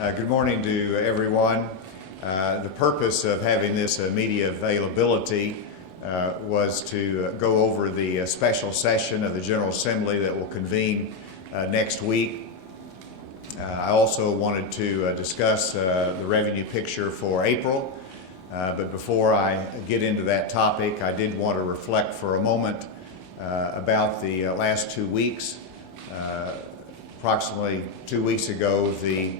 Good morning to everyone. The purpose of having this media availability was to go over the special session of the General Assembly that will convene next week. I also wanted to discuss the revenue picture for April, but before I get into that topic, I did want to reflect for a moment about the last 2 weeks. Approximately 2 weeks ago, the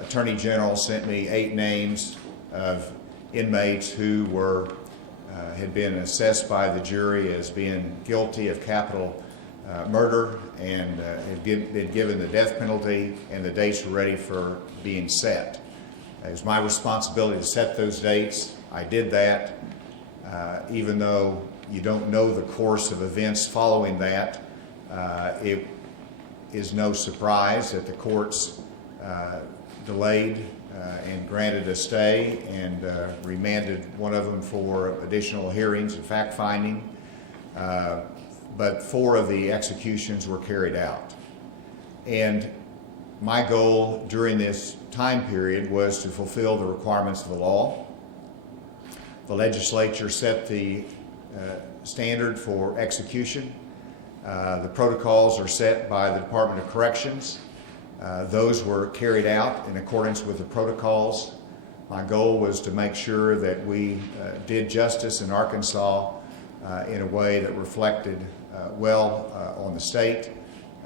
Attorney General sent me 8 names of inmates who had been assessed by the jury as being guilty of capital murder and had been given the death penalty, and the dates were ready for being set. It was my responsibility to set those dates. I did that. Even though you don't know the course of events following that, it is no surprise that the courts delayed and granted a stay and remanded one of them for additional hearings and fact-finding. But 4 of the executions were carried out. And my goal during this time period was to fulfill the requirements of the law. The legislature set the standard for execution. The protocols are set by the Department of Corrections. Those were carried out in accordance with the protocols. My goal was to make sure that we did justice in Arkansas in a way that reflected well on the state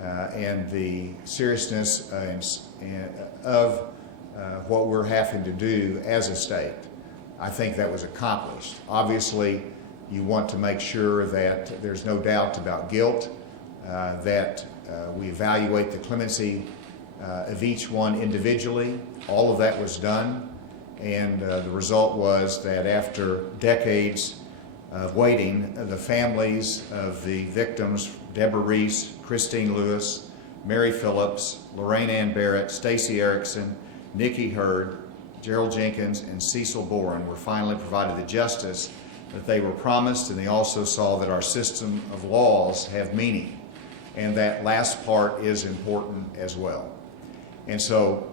and the seriousness of what we're having to do as a state. I think that was accomplished. Obviously, you want to make sure that there's no doubt about guilt, that we evaluate the clemency of each one individually. All of that was done, and the result was that after decades of waiting, the families of the victims, Deborah Reese, Christine Lewis, Mary Phillips, Lorraine Ann Barrett, Stacy Erickson, Nikki Hurd, Gerald Jenkins, and Cecil Boren were finally provided the justice that they were promised, and they also saw that our system of laws have meaning, and that last part is important as well. And so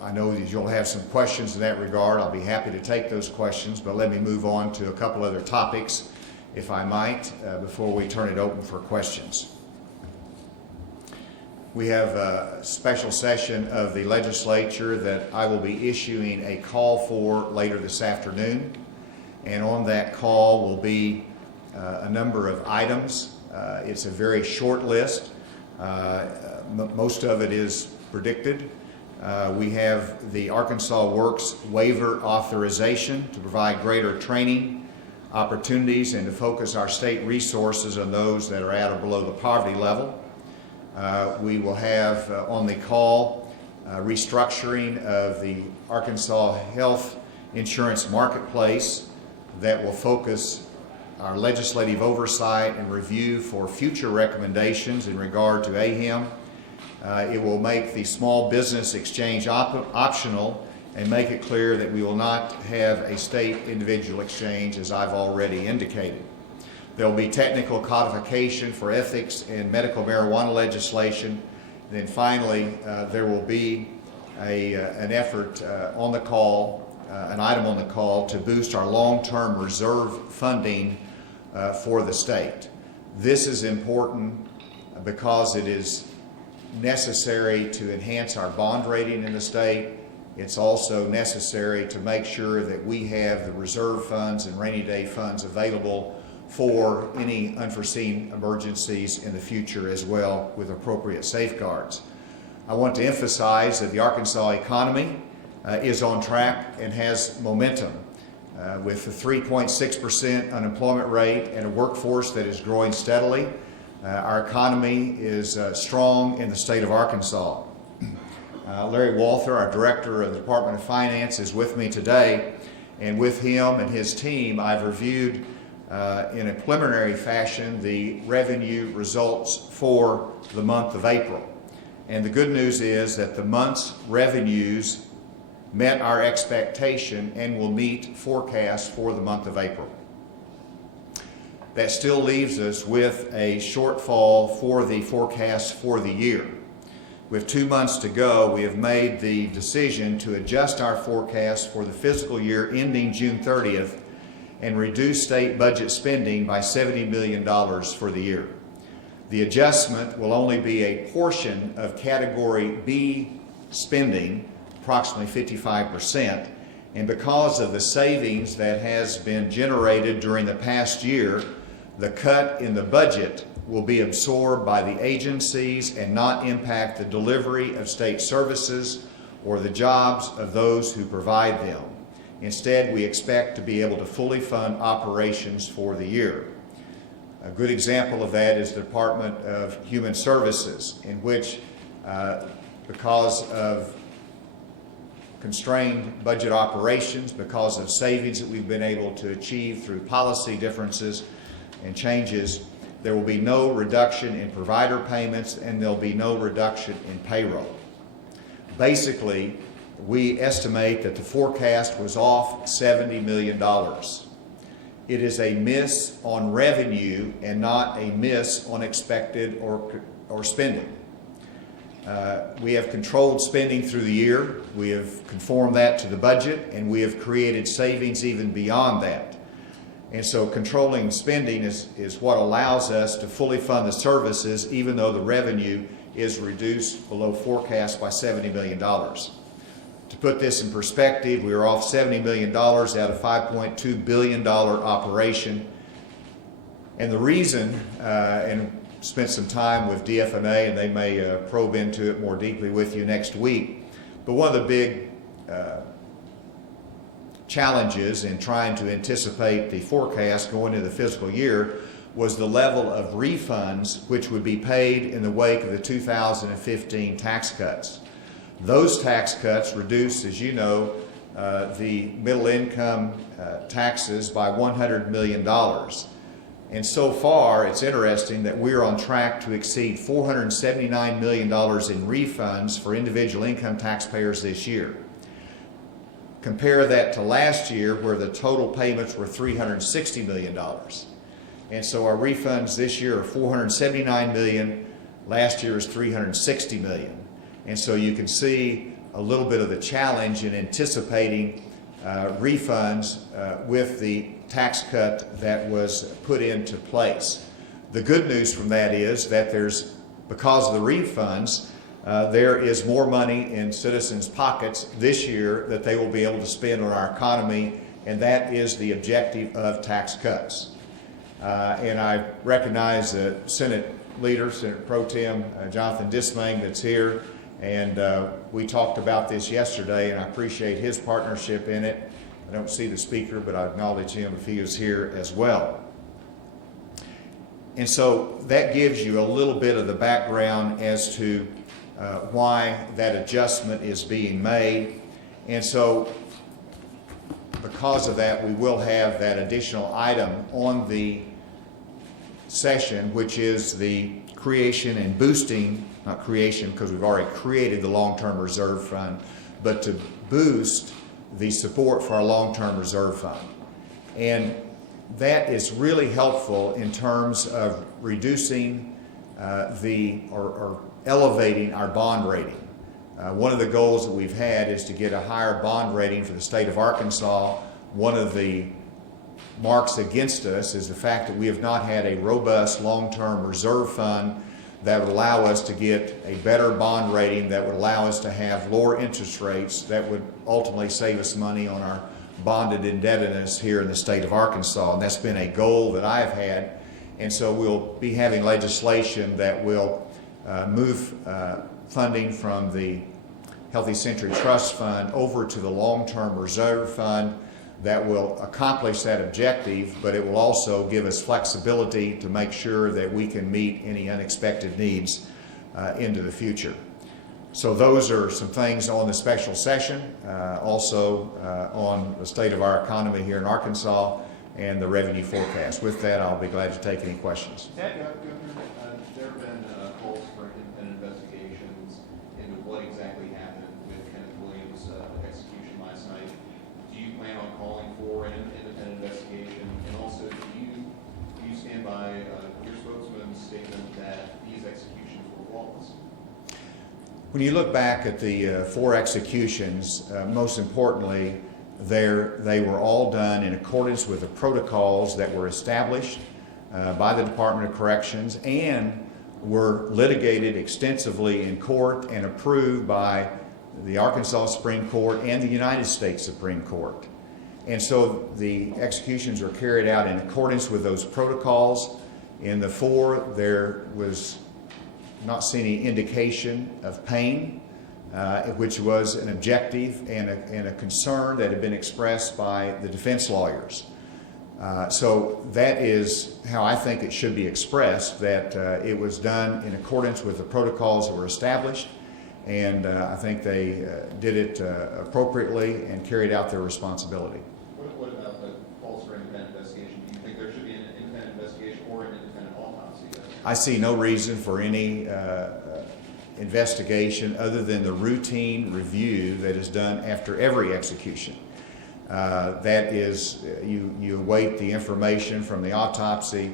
I know that you'll have some questions in that regard. I'll be happy to take those questions, but let me move on to a couple other topics, if I might, before we turn it open for questions. We have a special session of the legislature that I will be issuing a call for later this afternoon, and on that call will be a number of items. It's a very short list. Most of it is predicted. We have the Arkansas Works waiver authorization to provide greater training opportunities and to focus our state resources on those that are at or below the poverty level. We will have on the call restructuring of the Arkansas health insurance marketplace that will focus our legislative oversight and review for future recommendations in regard to AHIM. It will make the small business exchange optional and make it clear that we will not have a state individual exchange, as I've already indicated. There will be technical codification for ethics and medical marijuana legislation. Then finally, there will be an effort on the call, an item on the call to boost our long-term reserve funding for the state. This is important because it is necessary to enhance our bond rating in the state. It's also necessary to make sure that we have the reserve funds and rainy day funds available for any unforeseen emergencies in the future as well, with appropriate safeguards. I want to emphasize that the Arkansas economy is on track and has momentum. With a 3.6% unemployment rate and a workforce that is growing steadily, our economy is strong in the state of Arkansas. Larry Walther, our Director of the Department of Finance, is with me today, and with him and his team, I've reviewed in a preliminary fashion the revenue results for the month of April. And the good news is that the month's revenues met our expectation and will meet forecasts for the month of April. That still leaves us with a shortfall for the forecast for the year. with 2 months to go, we have made the decision to adjust our forecast for the fiscal year ending June 30th and reduce state budget spending by $70 million for the year. The adjustment will only be a portion of Category B spending, approximately 55%, and because of the savings that has been generated during the past year, the cut in the budget will be absorbed by the agencies and not impact the delivery of state services or the jobs of those who provide them. Instead, we expect to be able to fully fund operations for the year. A good example of that is the Department of Human Services, in which, because of constrained budget operations, because of savings that we've been able to achieve through policy differences and changes, there will be no reduction in provider payments and there'll be no reduction in payroll. Basically, we estimate that the forecast was off $70 million. It is a miss on revenue and not a miss on expected or spending. We have controlled spending through the year. We have conformed that to the budget, and we have created savings even beyond that. And so controlling spending is what allows us to fully fund the services, even though the revenue is reduced below forecast by $70 million. To put this in perspective, we are off $70 million out of $5.2 billion operation. And the reason, and spent some time with DFNA, and they may probe into it more deeply with you next week, but one of the big challenges in trying to anticipate the forecast going into the fiscal year was the level of refunds which would be paid in the wake of the 2015 tax cuts. Those tax cuts reduced, as you know, the middle income taxes by $100 million. And so far, it's interesting that we're on track to exceed $479 million in refunds for individual income taxpayers this year. Compare that to last year, where the total payments were $360 million. And so our refunds this year are $479 million. Last year was $360 million. And so you can see a little bit of the challenge in anticipating refunds with the tax cut that was put into place. The good news from that is that because of the refunds, there is more money in citizens' pockets this year that they will be able to spend on our economy, and that is the objective of tax cuts. And I recognize the Senate leader, Senate Pro Tem Jonathan Dismang, that's here, and we talked about this yesterday, and I appreciate his partnership in it. I don't see the speaker, but I acknowledge him if he is here as well. And so that gives you a little bit of the background as to why that adjustment is being made. And so because of that, we will have that additional item on the session, which is the creation and boosting, not creation because we've already created the long-term reserve fund, but to boost the support for our long-term reserve fund. And that is really helpful in terms of reducing or elevating our bond rating. One of the goals that we've had is to get a higher bond rating for the state of Arkansas. One of the marks against us is the fact that we have not had a robust long-term reserve fund that would allow us to get a better bond rating, that would allow us to have lower interest rates, that would ultimately save us money on our bonded indebtedness here in the state of Arkansas. And that's been a goal that I've had. And so we'll be having legislation that will move funding from the Healthy Century Trust Fund over to the long-term reserve fund that will accomplish that objective, but it will also give us flexibility to make sure that we can meet any unexpected needs into the future. So those are some things on the special session, also on the state of our economy here in Arkansas and the revenue forecast. With that, I'll be glad to take any questions. There have been calls for independent investigations into what exactly happened with Kenneth Williams' execution last night. Do you plan on calling for an independent investigation? And also, do you stand by your spokesman's statement that these executions were lawless? When you look back at the 4 executions, most importantly, they were all done in accordance with the protocols that were established by the Department of Corrections and were litigated extensively in court and approved by the Arkansas Supreme Court and the United States Supreme Court. And so the executions were carried out in accordance with those protocols. In the 4, there was not seen any indication of pain, which was an objective and a concern that had been expressed by the defense lawyers. So that is how I think it should be expressed, that it was done in accordance with the protocols that were established, and I think they did it appropriately and carried out their responsibility. What about the calls for independent investigation? Do you think there should be an independent investigation or an independent autopsy? I see no reason for any investigation other than the routine review that is done after every execution. That is, you await the information from the autopsy,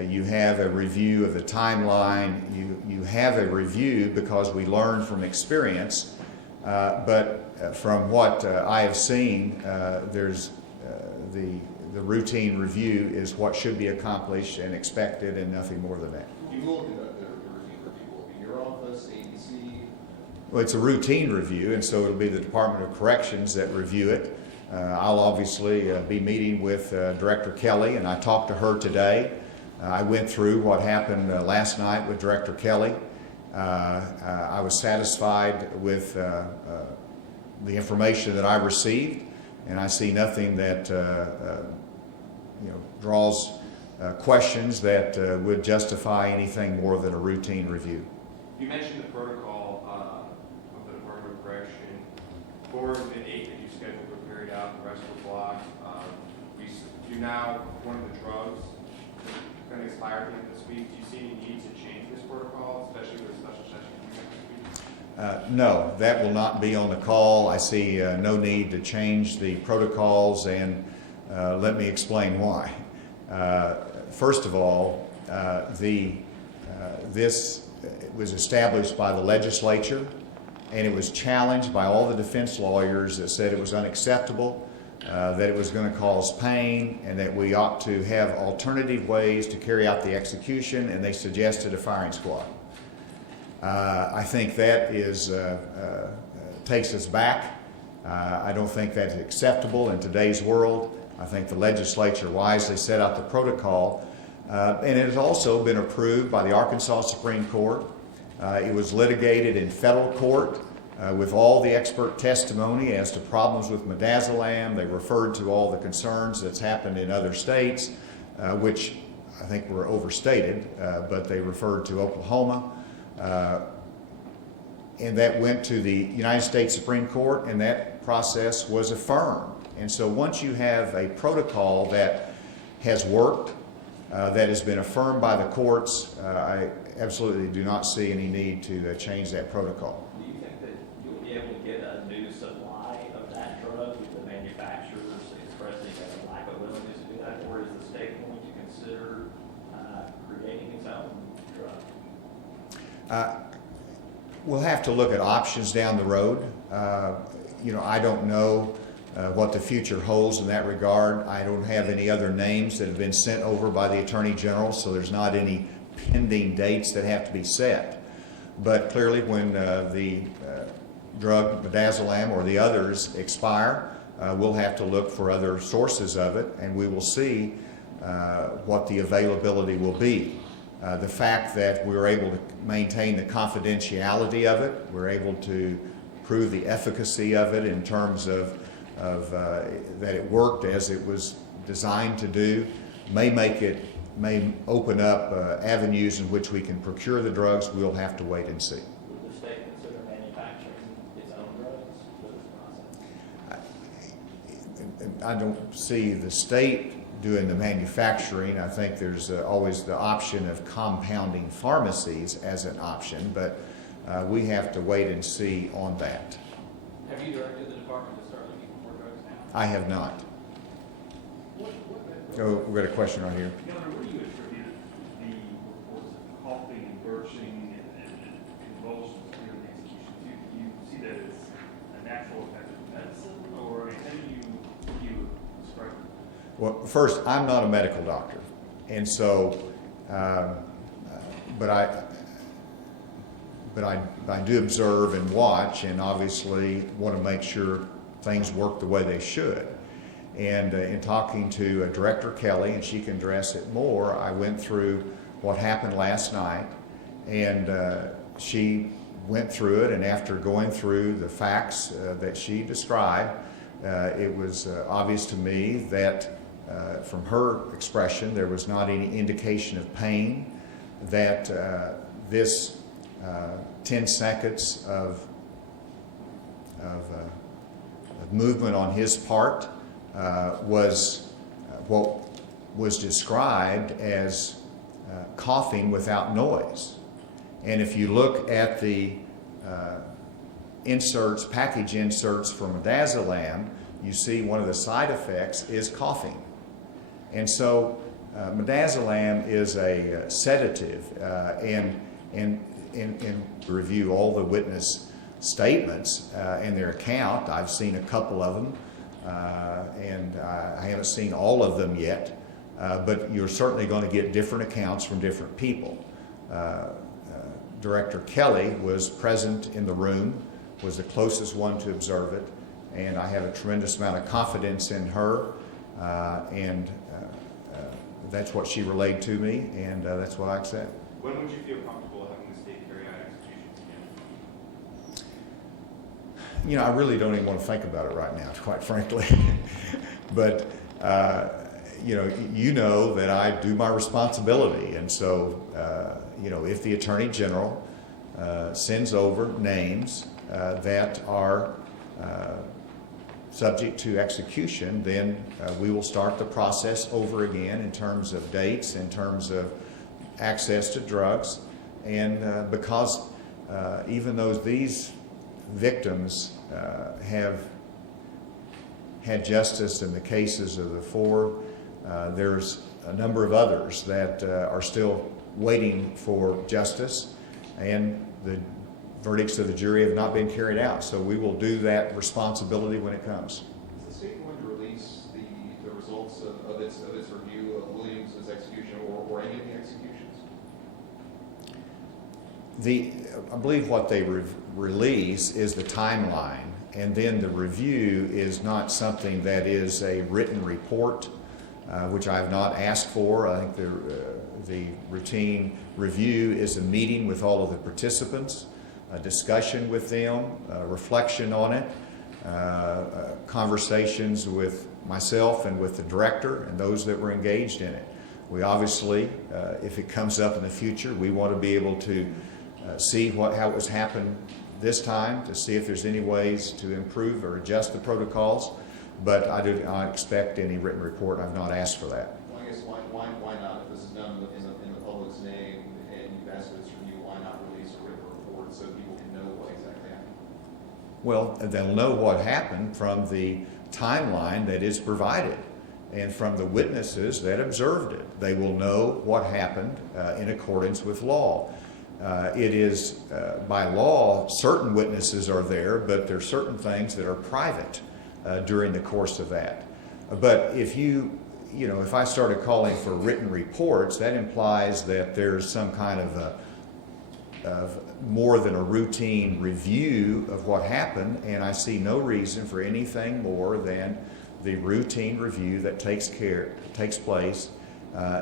you have a review of the timeline, you have a review because we learn from experience, but from what I have seen, there's the routine review is what should be accomplished and expected and nothing more than that. You will conduct the routine review. Will it be your office, ABC? Well, it's a routine review, and so it'll be the Department of Corrections that review it. I'll obviously be meeting with Director Kelly, and I talked to her today. I went through what happened last night with Director Kelly. I was satisfied with the information that I received, and I see nothing that draws questions that would justify anything more than a routine review. You mentioned the protocol of the Department of Correction. 4 of the 8 that you scheduled were carried out, the rest were blocked. You now, one of the drugs going to expire at the end of this week. Do you see any need to change this protocol, especially with a special session next week? No, that will not be on the call. I see no need to change the protocols, and let me explain why. First of all, this was established by the legislature, and it was challenged by all the defense lawyers that said it was unacceptable, that it was going to cause pain, and that we ought to have alternative ways to carry out the execution, and they suggested a firing squad. I think that takes us back. I don't think that's acceptable in today's world. I think the legislature wisely set out the protocol, and it has also been approved by the Arkansas Supreme Court. It was litigated in federal court with all the expert testimony as to problems with midazolam. They referred to all the concerns that's happened in other states, which I think were overstated, but they referred to Oklahoma. And that went to the United States Supreme Court, and that process was affirmed. And so once you have a protocol that has worked, that has been affirmed by the courts, I absolutely do not see any need to change that protocol. Do you think that you'll be able to get a new supply of that drug with the manufacturers expressing a lack of willingness to do that, or is the state going to consider creating its own drug? We'll have to look at options down the road. I don't know what the future holds in that regard. I don't have any other names that have been sent over by the Attorney General, so there's not any pending dates that have to be set. But clearly when the drug, midazolam, or the others expire, we'll have to look for other sources of it, and we will see what the availability will be. The fact that we were able to maintain the confidentiality of it, we're able to prove the efficacy of it in terms of that it worked as it was designed to do, may open up avenues in which we can procure the drugs. We'll have to wait and see. Would the state consider manufacturing its own drugs for this process? I don't see the state doing the manufacturing. I think there's always the option of compounding pharmacies as an option, but we have to wait and see on that. Have you directed the department to start looking for more drugs now? I have not. Oh, we've got a question right here. Governor, what do you attribute the reports of coughing and birching and convulsions during the execution? Do Well, first, I'm not a medical doctor, and so, but I do observe and watch, and obviously want to make sure things work the way they should. And in talking to Director Kelly, and she can address it more, I went through what happened last night, and she went through it, and after going through the facts that she described, it was obvious to me that from her expression there was not any indication of pain, that this 10 seconds of movement on his part was what was described as coughing without noise. And if you look at the inserts, package inserts for midazolam, you see one of the side effects is coughing. And so midazolam is a sedative, and review all the witness statements and their account. I've seen a couple of them, and I haven't seen all of them yet, but you're certainly going to get different accounts from different people. Director Kelly was present in the room, was the closest one to observe it, and I have a tremendous amount of confidence in her, and that's what she relayed to me, and that's what I accept. When would you feel comfortable having the state carry out executions again? You know, I really don't even want to think about it right now, quite frankly. But, you know that I do my responsibility. And so, if the Attorney General sends over names that are subject to execution, then we will start the process over again in terms of dates, in terms of access to drugs. And because even though these victims have had justice in the cases of the four, there's a number of others that are still waiting for justice, and the verdicts of the jury have not been carried out. So we will do that responsibility when it comes. Is the state going to release the results of its review of Williams' execution or any of the executions? I believe what they release is the timeline, and then the review is not something that is a written report, which I have not asked for. I think the routine review is a meeting with all of the participants, a discussion with them, a reflection on it, conversations with myself and with the director and those that were engaged in it. We obviously, if it comes up in the future, we want to be able to see how it was happened this time, to see if there's any ways to improve or adjust the protocols. But I do not expect any written report. I've not asked for that. Well, I guess why not? If this is done in the public's name and you've asked for this review, why not release a written report so people can know what exactly happened? Well, they'll know what happened from the timeline that is provided and from the witnesses that observed it. They will know what happened in accordance with law. It is, by law, certain witnesses are there, but there are certain things that are private during the course of that. But if if I started calling for written reports, that implies that there's some kind of more than a routine review of what happened, and I see no reason for anything more than the routine review that takes place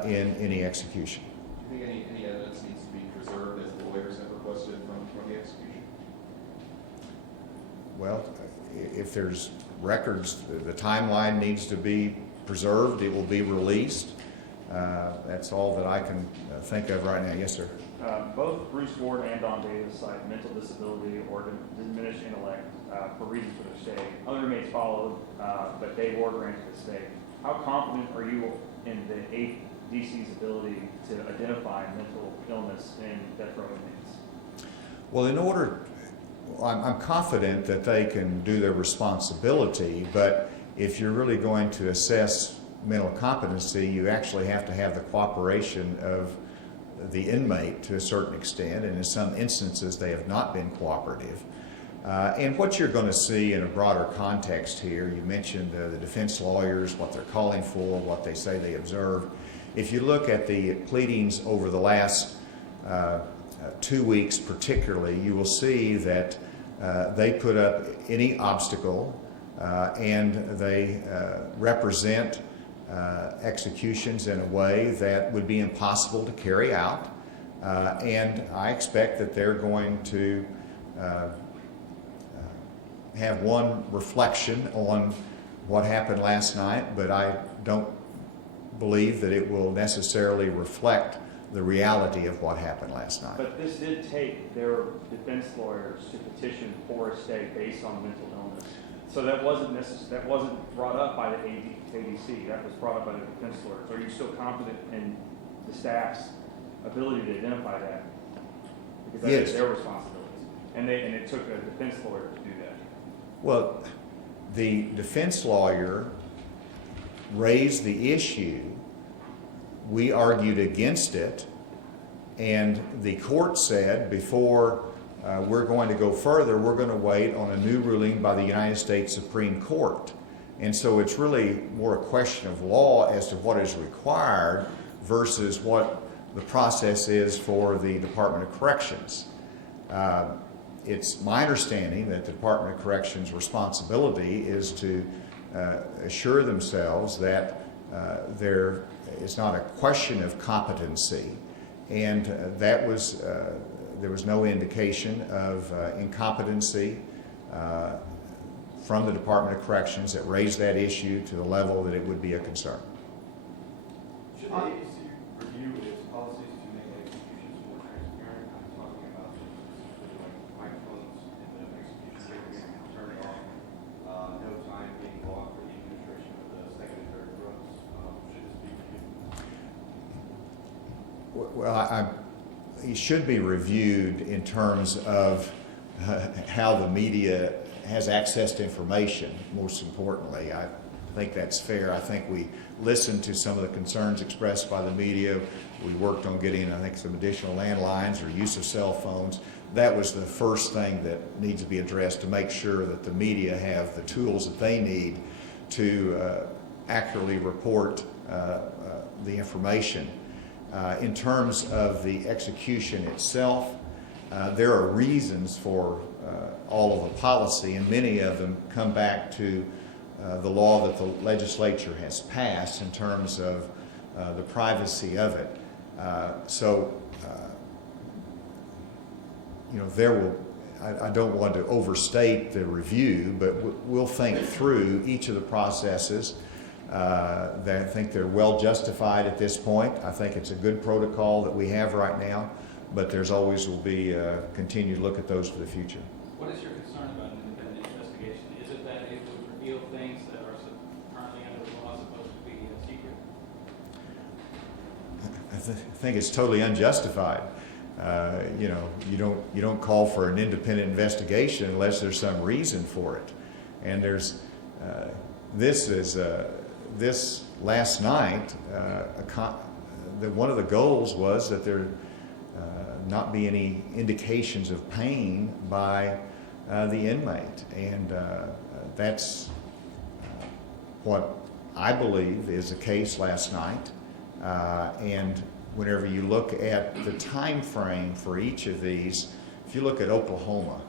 in any execution. Do you think any evidence needs to be preserved as the lawyers have requested from the execution? Well, if there's records, the timeline needs to be preserved, it will be released. That's all that I can think of right now. Yes, sir. Both Bruce Ward and Don Davis cite mental disability or diminished intellect for reasons for their stay. Other inmates followed, but Dave Ward granted the stay. How confident are you in the 8th DC's ability to identify mental illness in death row inmates? Well, I'm confident that they can do their responsibility, but if you're really going to assess mental competency, you actually have to have the cooperation of the inmate to a certain extent, and in some instances they have not been cooperative. And what you're going to see in a broader context here, you mentioned the defense lawyers, what they're calling for, what they say they observed. If you look at the pleadings over the last 2 weeks particularly, you will see that they put up any obstacle and they represent executions in a way that would be impossible to carry out. And I expect that they're going to have one reflection on what happened last night, but I don't believe that it will necessarily reflect the reality of what happened last night. But this did take their defense lawyers to petition for a stay based on mental illness. So that wasn't brought up by the ADC. That was brought up by the defense lawyers. Are you still confident in the staff's ability to identify that? Because that Yes. is their responsibilities. And it took a defense lawyer to do that. Well, the defense lawyer raised the issue. We argued against it, and the court said before we're going to go further, we're going to wait on a new ruling by the United States Supreme Court. And so it's really more a question of law as to what is required versus what the process is for the Department of Corrections. It's my understanding that the Department of Corrections' responsibility is to assure themselves that there is not a question of competency, and there was no indication of incompetency from the Department of Corrections that raised that issue to the level that it would be a concern. Should the agency review its policies to make executions more transparent? I'm talking about like microphones in the execution being turned off, no time being logged for the administration of the second and third drugs. Should this be reviewed? Well, it should be reviewed in terms of how the media has access to information, most importantly. I think that's fair. I think we listened to some of the concerns expressed by the media. We worked on getting, I think, some additional landlines or use of cell phones. That was the first thing that needs to be addressed, to make sure that the media have the tools that they need to accurately report the information. In terms of the execution itself, there are reasons for all of the policy, and many of them come back to the law that the legislature has passed in terms of the privacy of it. I don't want to overstate the review, but we'll think through each of the processes. I think they're well justified at this point. I think it's a good protocol that we have right now, but there's always will be a continued look at those for the future. What is your concern about an independent investigation? Is it that it would reveal things that are currently under the law supposed to be secret? I think it's totally unjustified. You don't call for an independent investigation unless there's some reason for it. And there's this last night. One of the goals was that there not be any indications of pain by the inmate, and that's what I believe is the case last night. And whenever you look at the time frame for each of these, if you look at Oklahoma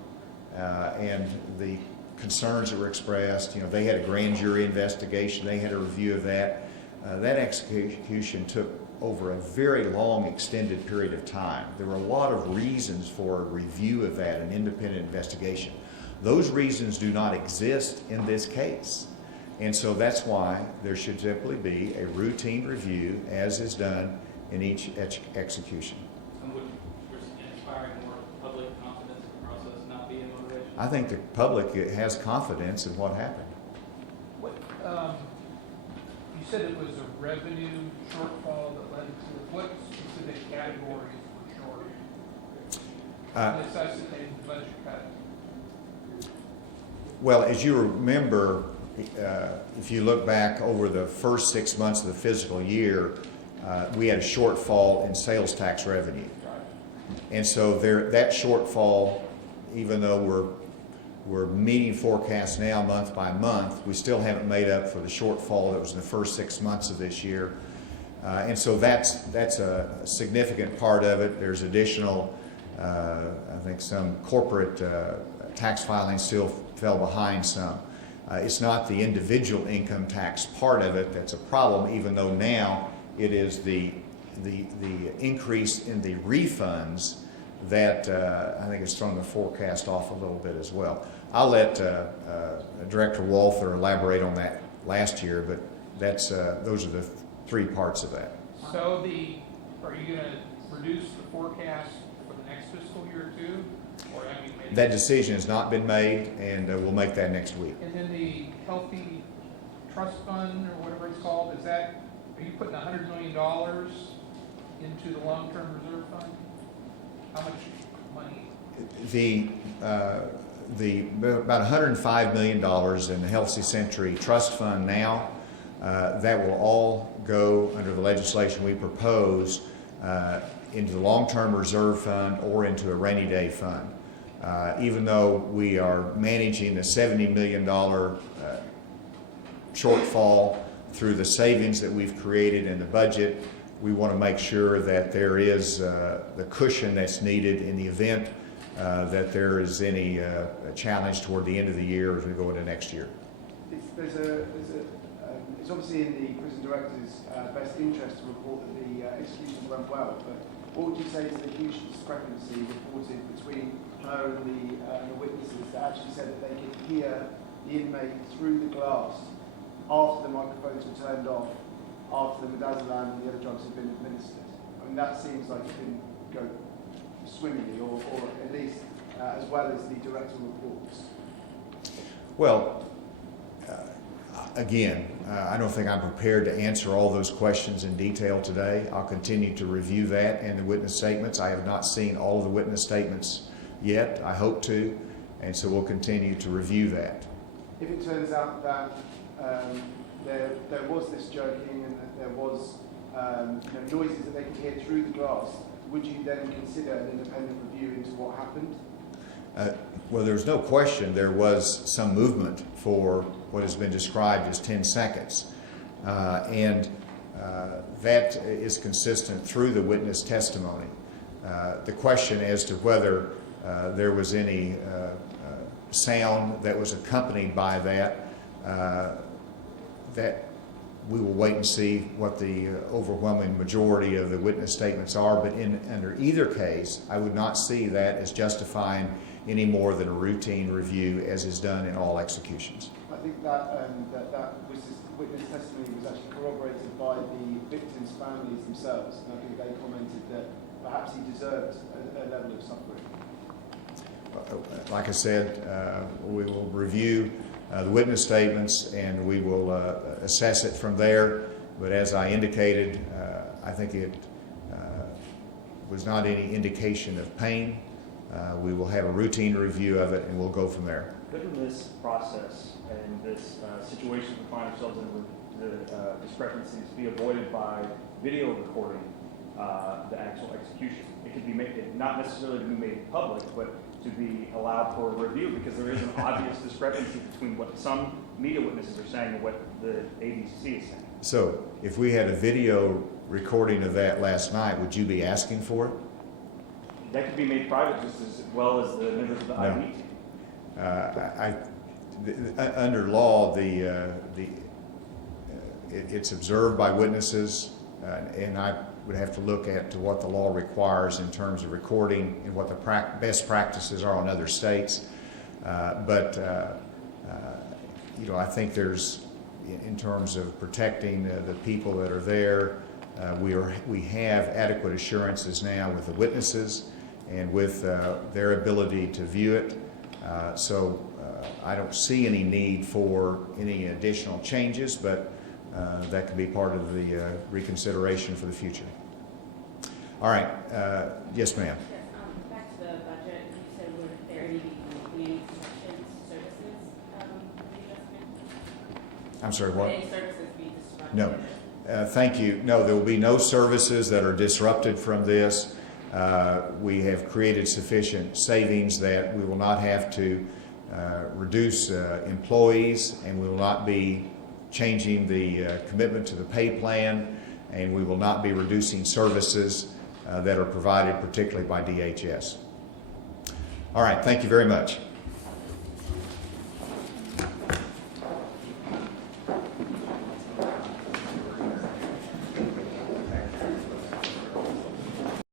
and the concerns that were expressed, they had a grand jury investigation, they had a review of that. That execution took over a very long, extended period of time. There were a lot of reasons for a review of that, an independent investigation. Those reasons do not exist in this case. And so that's why there should simply be a routine review, as is done in each execution. And would inspiring more public confidence in the process not be a motivation? I think the public has confidence in what happened. What, you said it was a revenue shortfall that led to it. What specific categories were short? Necessitating the budget cut? Well, as you remember, if you look back over the first 6 months of the fiscal year, we had a shortfall in sales tax revenue. And so that shortfall, even though we're We're meeting forecasts now month by month. We still haven't made up for the shortfall that was in the first 6 months of this year. And so that's a significant part of it. There's additional, I think some corporate tax filings still fell behind some. It's not the individual income tax part of it that's a problem, even though now it is the increase in the refunds that I think has thrown the forecast off a little bit as well. I'll let Director Walther elaborate on that last year, but that's those are the three parts of that. So are you going to reduce the forecast for the next fiscal year too? Or have you made That decision has not been made, and we'll make that next week. And then the Healthy Trust Fund, or whatever it's called, are you putting $100 million into the long-term reserve fund? How much money? About $105 million in the Healthy Century Trust Fund now. That will all go under the legislation we propose into the long-term reserve fund or into a rainy day fund. Even though we are managing the $70 million shortfall through the savings that we've created in the budget, we want to make sure that there is the cushion that's needed in the event that there is any challenge toward the end of the year as we go into next year. It's obviously in the prison director's best interest to report that the executions went well, but what would you say to the huge discrepancy reported between her and the witnesses that actually said that they could hear the inmate through the glass after the microphones were turned off, after the midazolam and the other drugs had been administered? I mean, that seems like it didn't go swimmingly, or at least as well as the director reports. Well, again, I don't think I'm prepared to answer all those questions in detail today. I'll continue to review that and the witness statements. I have not seen all of the witness statements yet. I hope to, and so we'll continue to review that. If it turns out that there was this jerking and that there was noises that they could hear through the glass, would you then consider an independent review into what happened? Well, there's no question there was some movement for what has been described as 10 seconds. And that is consistent through the witness testimony. The question as to whether there was any sound that was accompanied by that, that we will wait and see what the overwhelming majority of the witness statements are. But under either case, I would not see that as justifying any more than a routine review as is done in all executions. I think that witness testimony was actually corroborated by the victims' families themselves, and I think they commented that perhaps he deserved a level of suffering. Like I said, we will review the witness statements and we will assess it from there. But as I indicated, I think it was not any indication of pain. We will have a routine review of it and we'll go from there. Couldn't this process and this situation we find ourselves in, the discrepancies, be avoided by video recording the actual execution? It could be made, not necessarily to be made public, but to be allowed for review, because there is an obvious discrepancy between what some media witnesses are saying and what the ADCC is saying. So, if we had a video recording of that last night, would you be asking for it? That could be made private just as well as the members of the No. IB team. Under law, it's observed by witnesses, and I would have to look at to what the law requires in terms of recording and what the best practices are in other states. But I think there's, in terms of protecting the people that are there, we have adequate assurances now with the witnesses and with their ability to view it. So I don't see any need for any additional changes, but that could be part of the reconsideration for the future. All right. Yes, ma'am. Yes, back to the budget, you said would there any be community corrections services readjustment? I'm sorry, Would what? any services be disrupted? No. Thank you. No, there will be no services that are disrupted from this. We have created sufficient savings that we will not have to reduce employees, and we will not be changing the commitment to the pay plan, and we will not be reducing services that are provided particularly by DHS. All right, thank you very much.